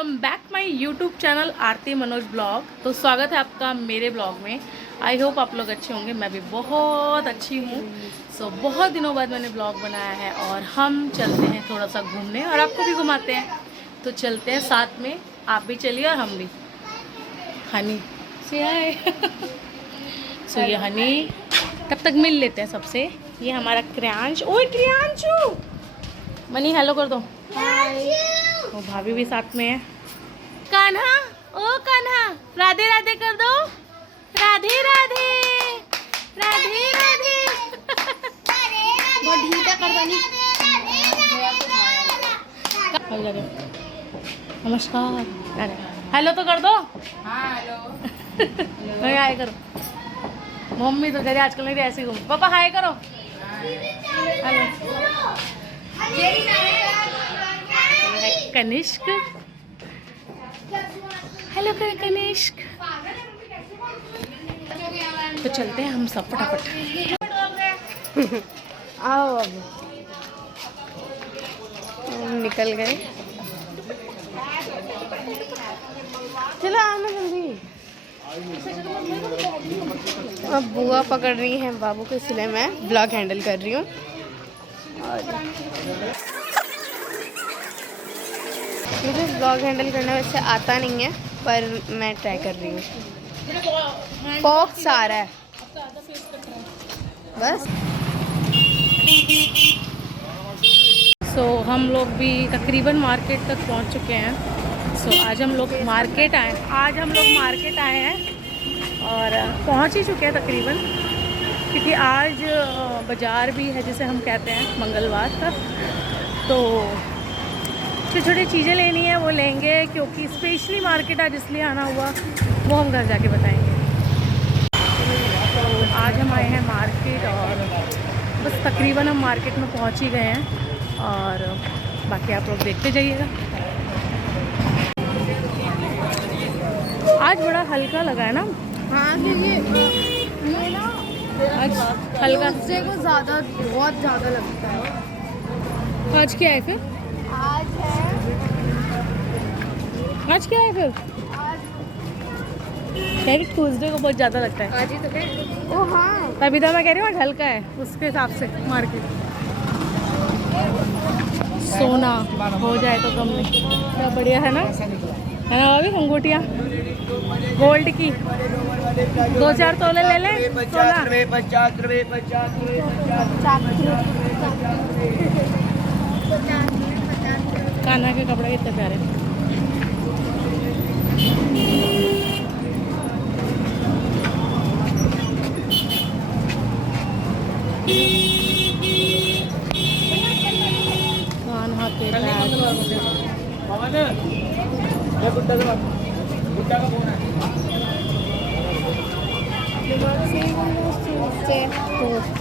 Welcome back my YouTube channel Aarti Manoj blog. तो स्वागत है आपका मेरे ब्लॉग में। आई होप आप लोग अच्छे होंगे, मैं भी बहुत अच्छी हूँ। बहुत दिनों बाद मैंने ब्लॉग बनाया है और हम चलते हैं थोड़ा सा घूमने और आपको भी घुमाते हैं। तो चलते हैं साथ में, आप भी चलिए और हम भी। हनी से आए सो ये हनी, तब तक मिल लेते हैं सबसे। ये हमारा क्रियांश। ओए क्रियांशु, मनी हेलो कर दो। वो भाभी भी साथ में है। कान्हा, ओ कान्हा, राधे राधे कर दो। राधे राधे राधे राधे। बहुत ढीठा कर दो। नमस्कार, हेलो तो कर दो। हेलो हाय करो। मम्मी तो करे आजकल नहीं ऐसे घूम। पापा हाय करो। Hello Kanishk, hello Kanishk. तो चलते हैं हम सब फटाफट। आओ अब निकल गए। चलो आना जल्दी। अब बुआ पकड़ रही है बाबू को, इसलिए मैं ब्लॉग हैंडल कर रही हूँ। और मुझे ब्लॉग हैंडल करना वैसे आता नहीं है, पर मैं ट्राई कर रही हूँ। फॉक्स आ रहा है बस। हम लोग भी तकरीबन मार्केट तक पहुंच चुके हैं। आज हम लोग मार्केट आए हैं और पहुंच ही चुके हैं तकरीबन, क्योंकि आज बाज़ार भी है जिसे हम कहते हैं, मंगलवार का। तो छोटी छोटी चीज़ें लेनी है, वो लेंगे, क्योंकि स्पेशली मार्केट आज इसलिए आना हुआ, वो हम घर जाके बताएंगे। तो आज हम आए हैं मार्केट और बस तकरीबन हम मार्केट में पहुंच ही गए हैं और बाकी आप लोग देखते जाइएगा। आज बड़ा हल्का लगा है ना। हाँ, क्योंकि ये ना आज हल्का ट्यूसडे को बहुत ज़्यादा लगता है। आज क्या है फिर? आज क्या है फिर? ट्यूसडे को बहुत ज़्यादा लगता है। आज ही तो है। ओ हाँ, तभी तो मैं कह रही हूँ आज हल्का है, उसके हिसाब से मार्केट। सोना हो जाए तो कम नहीं, क्या बढ़िया है ना अभी। अंगूठियाँ गोल्ड की 2-4 तोले ले लें। 50 रुपये। कान्हा के कपड़े कितने प्यारे। कान्हा के तो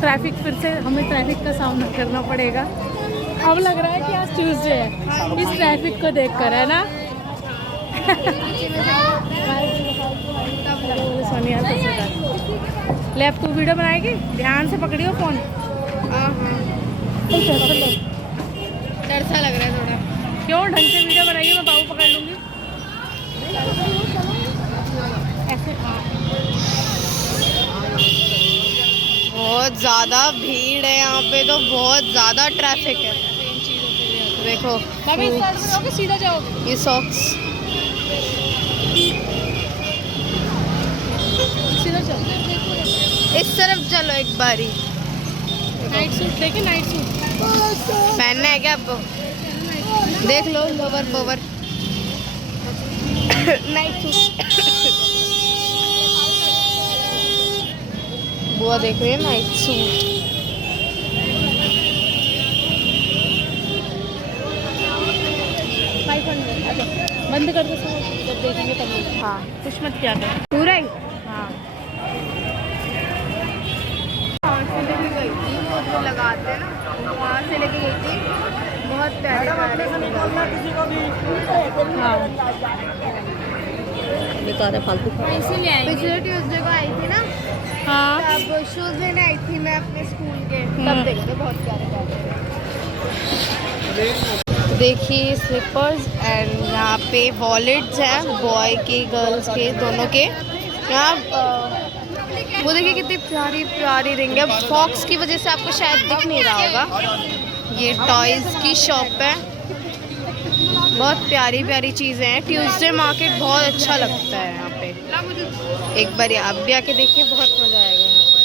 ट्रैफिक, फिर से हमें ट्रैफिक का सामना करना पड़ेगा। अब लग रहा है कि आज ट्यूसडे है इस ट्रैफिक को देखकर, है ना। सोनिया ले, अब तू वीडियो बनाएगी, ध्यान से पकड़ियो फोन। हाँ डर सा लग रहा है थोड़ा। क्यों, ढंग से वीडियो बनाइए, मैं बाबू पकड़ लूँगी ऐसे। बहुत ज़्यादा भीड़ है यहाँ पे, तो बहुत ज़्यादा ट्रैफिक है। देखो सीधा जाओ। ये सॉक्स, सीधा चलो। इस तरफ चलो एक बारी। नाइट सूट देखिए, नाइट सूट पहनना है क्या आपको? देख लो, लोवर पोवर नाइट सूट। बुआ देख रही है नाइट सूट। बंद कर दो सब, जब देखेंगे तब। हाँ, कुछ मत क्या कर। पूरा ही। हाँ, से लेके गई थी, वो जो लगाते हैं ना, वहाँ से लेके गई थी। बहुत प्यारे प्यारे। हाँ बेकार फालतू। इसीलिए पिछले ट्यूसडे को आई थी ना। हाँ, तब शूज लेने आई थी मैं अपने स्कूल के, तब देखे बहुत प्यारे प्यारे। देखिए स्लीपर्स एंड यहाँ पे वॉलेट्स हैं, बॉय के गर्ल्स के दोनों के। यहाँ वो देखिए कितनी प्यारी प्यारी रिंग है। फॉक्स की वजह से आपको शायद दिख नहीं रहा होगा। ये टॉयज़ की शॉप है, बहुत प्यारी प्यारी चीज़ें हैं। ट्यूसडे मार्केट बहुत अच्छा लगता है यहाँ पे। एक बार आप भी आके देखिए, बहुत मज़ा आएगा यहाँ पे।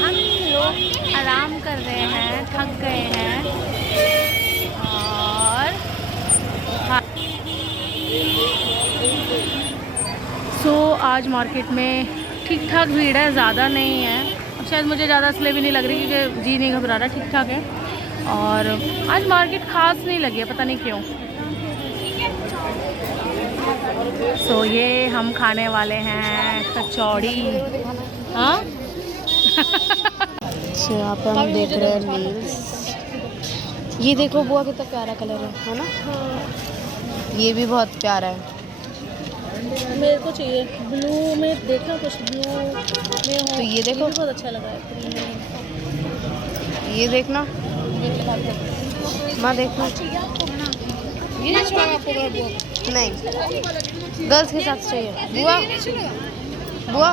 हम लोग आराम कर रहे हैं, थक गए हैं और आज मार्केट में ठीक ठाक भीड़ है, ज़्यादा नहीं है। अब शायद मुझे ज़्यादा इसलिए भी नहीं लग रही क्योंकि जी नहीं घबरा रहा, ठीक ठाक है। और आज मार्केट खास नहीं लगी है, पता नहीं क्यों। ये हम खाने वाले हैं कचौड़ी। हाँ यहाँ पे हम देख रहे हैं नील्स। ये देखो बुआ कितना प्यारा कलर है ना? ये भी बहुत प्यारा है। मेरे को चाहिए ब्लू में, देखना कुछ ब्लू में हो तो ये देखो, ये भी बहुत अच्छा लगा है। ये देखना माँ, देखना ये नहीं, गर्ल्स के साथ चाहिए बुआ। बुआ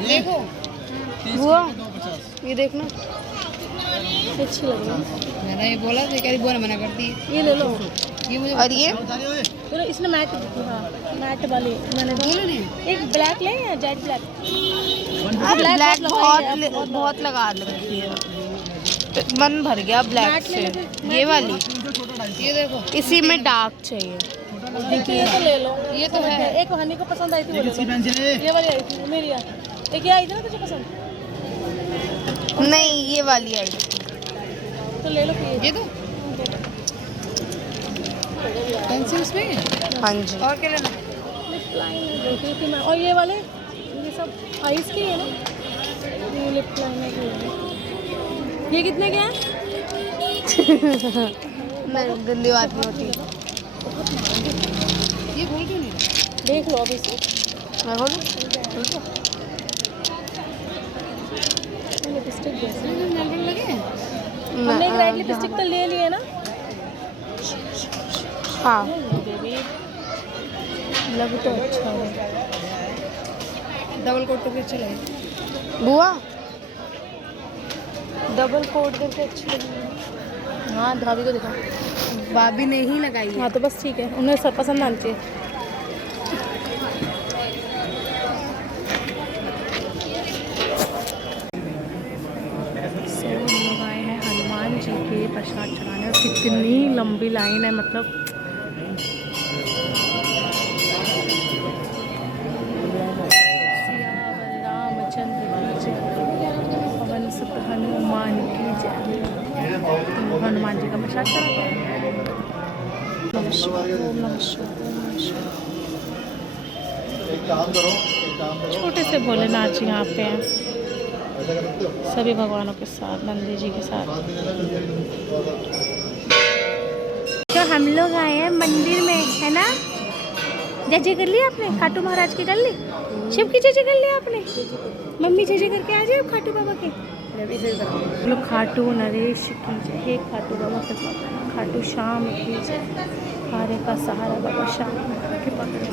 देखो बुआ, ये देखना अच्छी लग रही है। मैंने ये बोला था, कह रही बुआ ने मना कर दी। ये ले लो, ये मुझे। और ये तो इसने मैट, हाँ मैट वाली मैंने एक ब्लैक ले या जेट ब्लैक? ब्लैक बहुत लगा रखी है, मन भर गया ब्लैक से। ये वाली, ये देखो, इसी में डार्क चाहिए। ये तो ले लो, ये तो है। एक हनी को पसंद आई थी, ये वाली आई थी मेरी। एक ये आई थी ना तुझे पसंद? नहीं, ये वाली आई तो ले लो। ये तो पेंसिल उसमें। हाँ जी। और क्या लेना? लिप लाइनर देखी थी मैं, और ये वाले ये सब आइस के है ना, ये लिप लाइनर के है। ये कितने के हैं? नहीं, गंदी बात नहीं होती। ये बोल क्यों नहीं? देख लो अभी से। मैं बोलूं? लिपस्टिक लगे हमने एक रेड लिपस्टिक तो ले लिए ना। हाँ, लग तो अच्छा है। डबल कोट करके अच्छा लगे बुआ, डबल कोट करके अच्छी लगी। हाँ भाभी को दिखा, भाभी ने ही लगाई है। हाँ तो बस ठीक है, उन्हें सब पसंद आनी चाहिए। जी के प्रसाद चढ़ाने, और कितनी लंबी लाइन है, मतलब सियावर रामचंद्र की जय, पवन सुत हनुमान की जय। तो हनुमान जी का प्रसाद चढ़ाते हैं। नमः शिवाय, ओम नमः शिवाय, ओम नमः शिवाय। छोटे से भोलेनाथ जी यहाँ पे हैं, सभी भगवानों के साथ, नंदी जी के साथ। तो हम लोग आए हैं मंदिर में, है ना? जय कर ली आपने? खाटू महाराज की कर ली? शिव की जय कर ली आपने? मम्मी जय करके आ जाओ खाटू बाबा के। लोग खाटू नरेश की जय, हे खाटू बाबा के पकड़, खाटू श्याम की जय, हारे का सहारा बाबा श्याम के पकड़।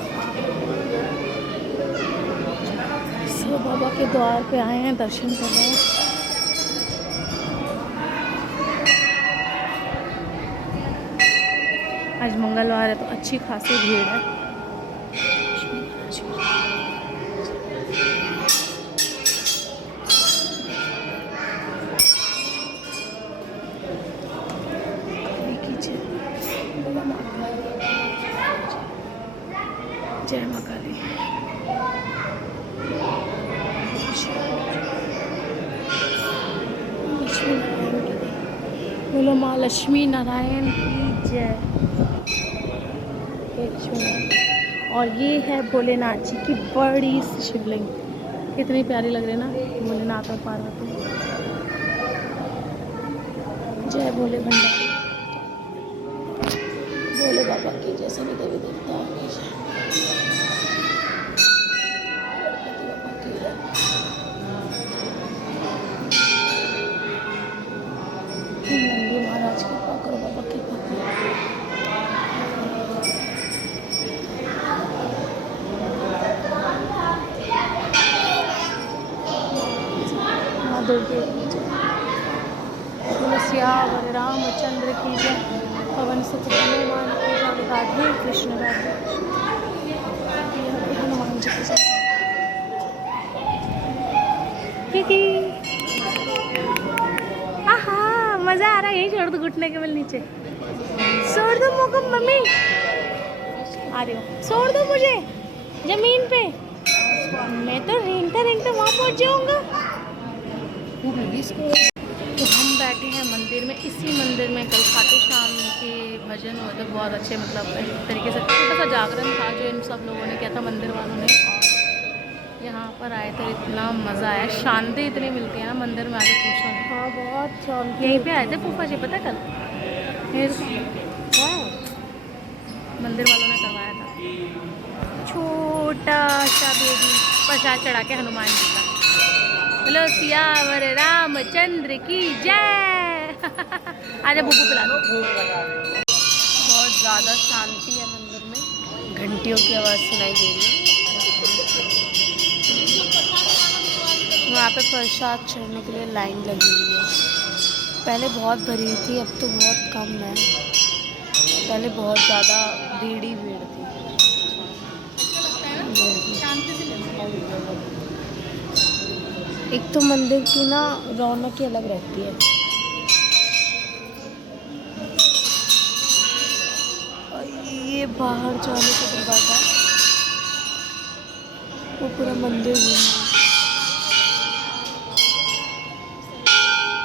बाबा के द्वार पे आए हैं, दर्शन कर रहे हैं। आज मंगलवार है तो अच्छी खासी भीड़ है। जय मां काली। बोलो माँ लक्ष्मी नारायण की जय। और ये है भोलेनाथ जी की बड़ी सी शिवलिंग, कितनी प्यारी लग रही है ना, भोलेनाथ और पार्वती। जय भोले भंडारी। की जैसे भी देवी देवता हमेशा नंदी महाराज की कृपा करो, बाबा की कृपा करो। सियावर रामचंद्र की जय, पवन सुत हनुमान की जय, राधे कृष्ण राधे हनुमान जी की जय। आहा मजा आ रहा है, यही छोड़ दो घुटने के बल नीचे, छोड़ दो मुझको मम्मी, आ रही हो, छोड़ दो मुझे जमीन पे, मैं तो रेंगते वहाँ पहुँच जाऊँगा। तो हम बैठे हैं मंदिर में, इसी मंदिर में कल खाटू श्याम के भजन हुए थे, बहुत अच्छे, मतलब एक तरीके से छोटा सा जागरण था जो इन सब लोगों ने किया था मंदिर वालों ने, और यहाँ पर आए थे, इतना मज़ा आया, शांति इतनी मिलती है ना मंदिर में, आगे पूछो नहीं। हाँ बहुत शांति। यहीं पे आए थे फूफा जी, पता कल मंदिर वालों ने करवाया था, छोटा सा बेबी प्रसाद चढ़ा के हनुमान जी का, बोलो सियावर रामचंद्र की जय। आजा बुबू पिला दो। बहुत ज़्यादा शांति है मंदिर में, घंटियों की आवाज़ सुनाई दे रही है। वहाँ पे प्रसाद चढ़ने के लिए लाइन लगी हुई है, पहले बहुत भरी थी, अब तो बहुत कम है, पहले बहुत ज़्यादा भीड़ ही भीड़ थी। एक तो मंदिर की ना रौनक ही अलग रहती है। और ये बाहर जाने का दरवाजा, वो पूरा मंदिर घूमना,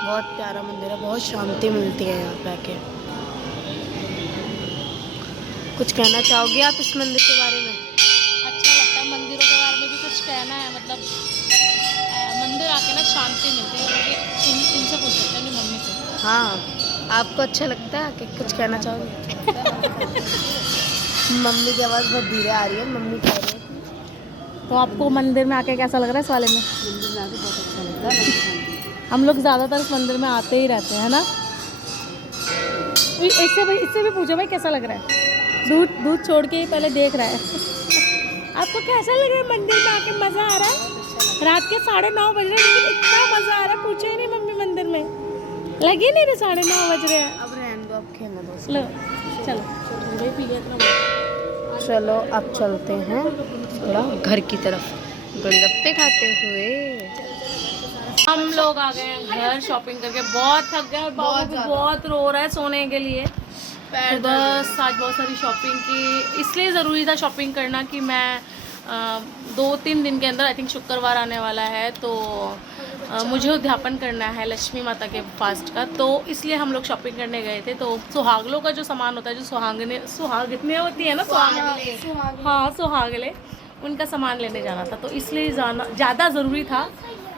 बहुत प्यारा मंदिर है, बहुत शांति मिलती है यहाँ पे आके। कुछ कहना चाहोगे आप इस मंदिर के बारे में? अच्छा लगता है मंदिरों के बारे में भी कुछ कहना है, मतलब मंदिर आके ना शांति मिलती है, इनसे पूछ सकते हैं मम्मी से। हाँ आपको अच्छा लगता है आके, कुछ कहना चाहोगे? मम्मी की आवाज़ बहुत धीरे आ रही है, मम्मी कह रही है। तो आपको मंदिर में आके कैसा लग रहा है इस वाले में? मंदिर में आके बहुत अच्छा लगता है, हम लोग ज़्यादातर इस मंदिर में आते ही रहते हैं ना। इससे भी पूछो भाई कैसा लग रहा है, दूध छोड़ के ही पहले देख रहा है। आपको कैसा लग रहा है मंदिर में आके, मज़ा आ रहा है? रात के 9:30 बज रहे हैं, लेकिन इतना मज़ा आ रहा है, पूछो ही नहीं मम्मी, मंदिर में लगे नहीं रहे, 9:30 बज रहे हैं। अब रहने दो, अब खेलने दो, लो चलो चलो अब चलते हैं थोड़ा घर की तरफ, गोलगप्पे खाते हुए। हम लोग आ गए हैं घर शॉपिंग करके, बहुत थक गए, बाबू बहुत रो रहा है सोने के लिए। तो बस आज बहुत सारी शॉपिंग की, इसलिए ज़रूरी था शॉपिंग करना कि मैं 2-3 दिन के अंदर, आई थिंक शुक्रवार आने वाला है, तो मुझे उद्यापन करना है लक्ष्मी माता के फास्ट का, तो इसलिए हम लोग शॉपिंग करने गए थे। तो सुहागलों का जो सामान होता है, जो सुहागने होती है ना, हाँ सुहागले, उनका सामान लेने जाना था, तो इसलिए जाना ज़्यादा ज़रूरी था,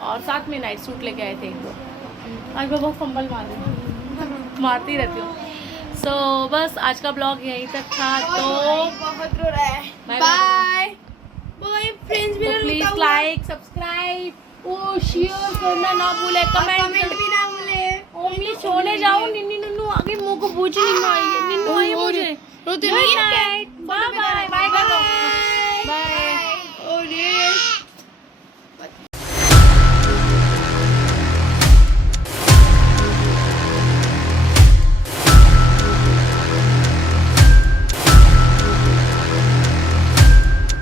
और साथ में नाइट सूट लेके आए थे 1-2। आज मैं बहुत फंबल मारती रहती हूँ। सो बस आज का ब्लॉग यहीं तक था, तो बहुत रो रहा है, बाय बाय फ्रेंड्स, भी प्लीज लाइक सब्सक्राइब शेयर करना ना भूले, कमेंट भी ना भूले। ओमली सोने जाओ, निन्नी नुन्नू आगे मुंह को बूझ, निन्नू आई है, निन्नू आई है मुझे। रोते नहीं है, बाय बाय बाय।